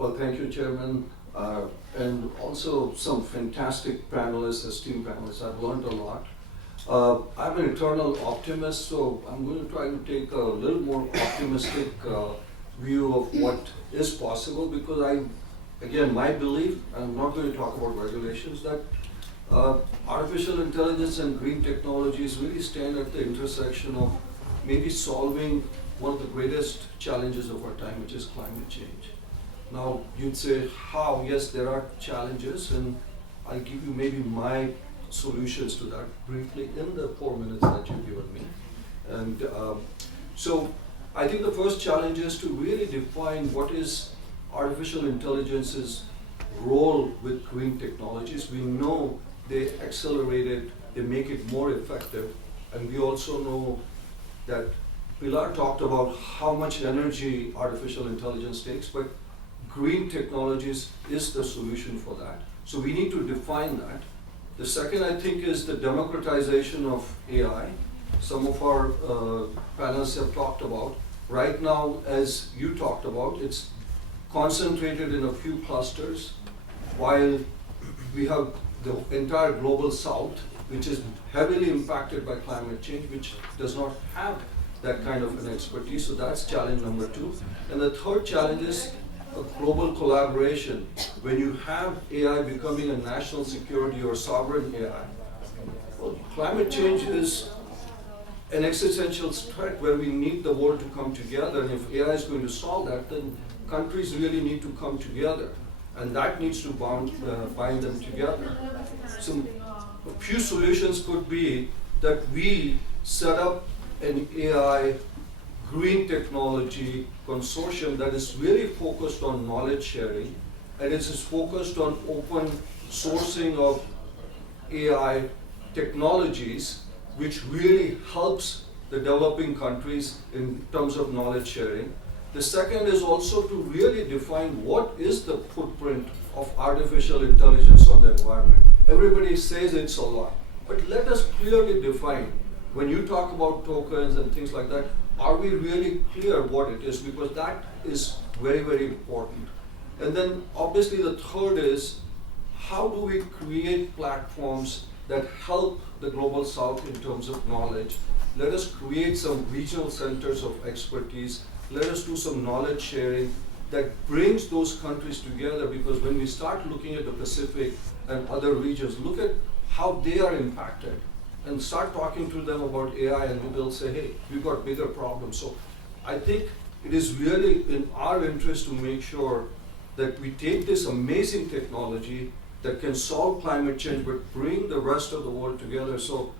Well, thank you, Chairman, and also some fantastic panelists, esteemed panelists. I've learned a lot. I'm an eternal optimist, so I'm going to try to take a little more optimistic view of what is possible, because again, my belief, I'm not going to talk about regulations, that artificial intelligence and green technologies really stand at the intersection of maybe solving one of the greatest challenges of our time, which is climate change. Now, you'd say, how? Yes, there are challenges, and I'll give you maybe my solutions to that briefly in the 4 minutes that you've given me. And so I think the first challenge is to really define what is artificial intelligence's role with green technologies. We know they accelerate it, they make it more effective, and we also know that Pilar talked about how much energy artificial intelligence takes, but green technologies is the solution for that. So we need to define that. The second, I think, is the democratization of AI. Some of our panelists have talked about. Right now, as you talked about, it's concentrated in a few clusters, while we have the entire global south, which is heavily impacted by climate change, which does not have that kind of an expertise. So that's challenge number 2. And the third challenge is a global collaboration. When you have AI becoming a national security or sovereign AI, well, climate change is an existential threat where we need the world to come together. And if AI is going to solve that, then countries really need to come together. And that needs to bind them together. So a few solutions could be that we set up an AI green technology consortium that is really focused on knowledge sharing, and it is focused on open sourcing of AI technologies, which really helps the developing countries in terms of knowledge sharing. The second is also to really define what is the footprint of artificial intelligence on the environment. Everybody says it's a lot, but let us clearly define. When you talk about tokens and things like that, are we really clear what it is? Because that is very, very important. And then obviously the third is, how do we create platforms that help the global south in terms of knowledge? Let us create some regional centers of expertise. Let us do some knowledge sharing that brings those countries together, because when we start looking at the Pacific and other regions, look at how they are impacted, and start talking to them about AI, and they'll say, hey, we've got bigger problems. So I think it is really in our interest to make sure that we take this amazing technology that can solve climate change, but bring the rest of the world together. So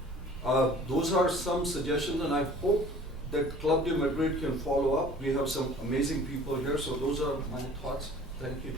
those are some suggestions, and I hope that Club de Madrid can follow up. We have some amazing people here, so those are my thoughts. Thank you.